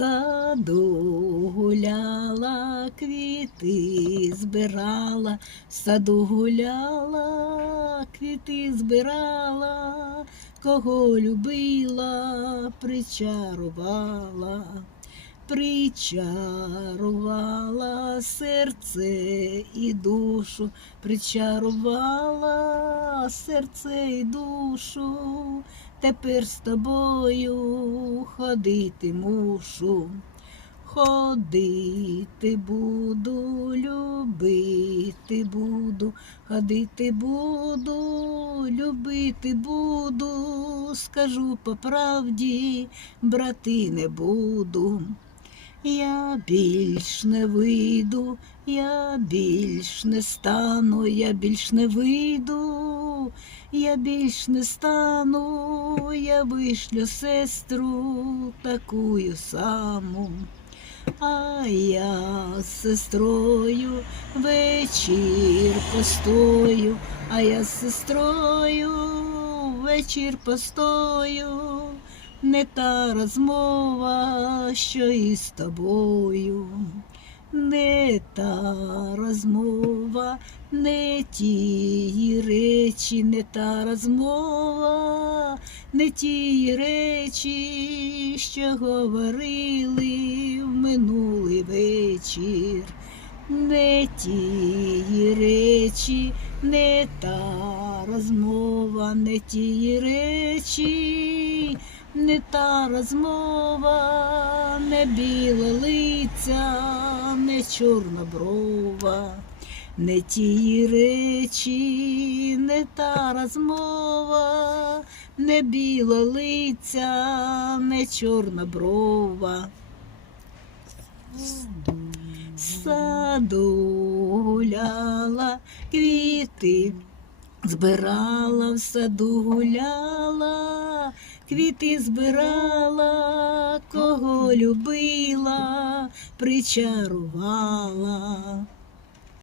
саду гуляла, квіти збирала, в саду гуляла, квіти збирала, кого любила, причарувала, причарувала серце і душу, причарувала серце і душу. Тепер з тобою ходити мушу. Ходити буду, любити буду, ходити буду, любити буду, скажу по правді, брати не буду. Я більш не вийду, я більш не стану, я більш не вийду, я більш не стану, я вишлю сестру такую саму. А я з сестрою вечір постою, а я з сестрою вечір постою. Не та розмова, що і з тобою, не та розмова, не ті речі, не та розмова, не ті речі, що говорили в минулий вечір, не ті речі, не та розмова, не ті речі. Не та розмова, не біла лиця, не чорна брова, не ті речі, не та розмова, не біла лиця, не чорна брова. Саду гуляла, квіти збирала, в саду гуляла, квіти збирала, кого любила, причарувала.